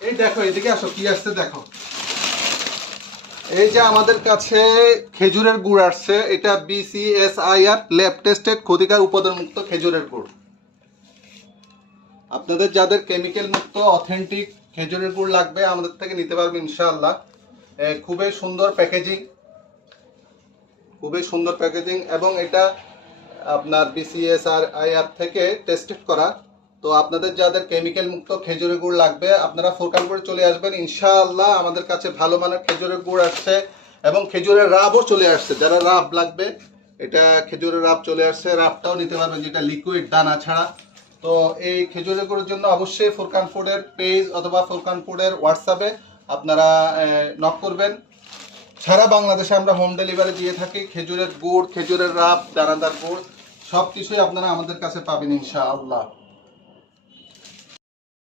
এই দেখো এদিকে আসো কি আসছে দেখো। এই যে আমাদের কাছে খেজুরের গুড় আসছে, এটা BCSIR ল্যাব টেস্টেড ক্ষতিকর উপাদান মুক্ত খেজুরের গুড়। আপনাদের যাদের কেমিক্যাল মুক্ত অথেন্টিক খেজুরের গুড় লাগবে আমাদের থেকে নিতে পারবেন ইনশাআল্লাহ। খুবই সুন্দর প্যাকেজিং, খুবই সুন্দর প্যাকেজিং, এবং এটা আপনার BCSIR থেকে টেস্টেড করা। তো আপনাদের যাদের কেমিক্যাল মুক্ত খেজুরের গুড় লাগবে আপনারা ফোরকানপুরে চলে আসবেন ইনশাআল্লাহ। আমাদের কাছে ভালো মানের খেজুরের গুড় আসছে এবং খেজুরের রাবও চলে আসছে। যারা রাব লাগবে, এটা খেজুরের রাব চলে আসছে, রাবটাও নিতে পারবেন যেটা লিকুইড দানা ছাড়া। তো এই খেজুরের গুড়ের জন্য অবশ্যই ফোরকান ফুডের পেজ অথবা ফোরকান ফুডের হোয়াটসঅ্যাপে আপনারা নক করবেন। সারা বাংলাদেশে আমরা হোম ডেলিভারি দিয়ে থাকি। খেজুরের গুড়, খেজুরের রাব, দানাদার গুড় সব কিছুই আপনারা আমাদের কাছে পাবেন ইনশাআল্লাহ।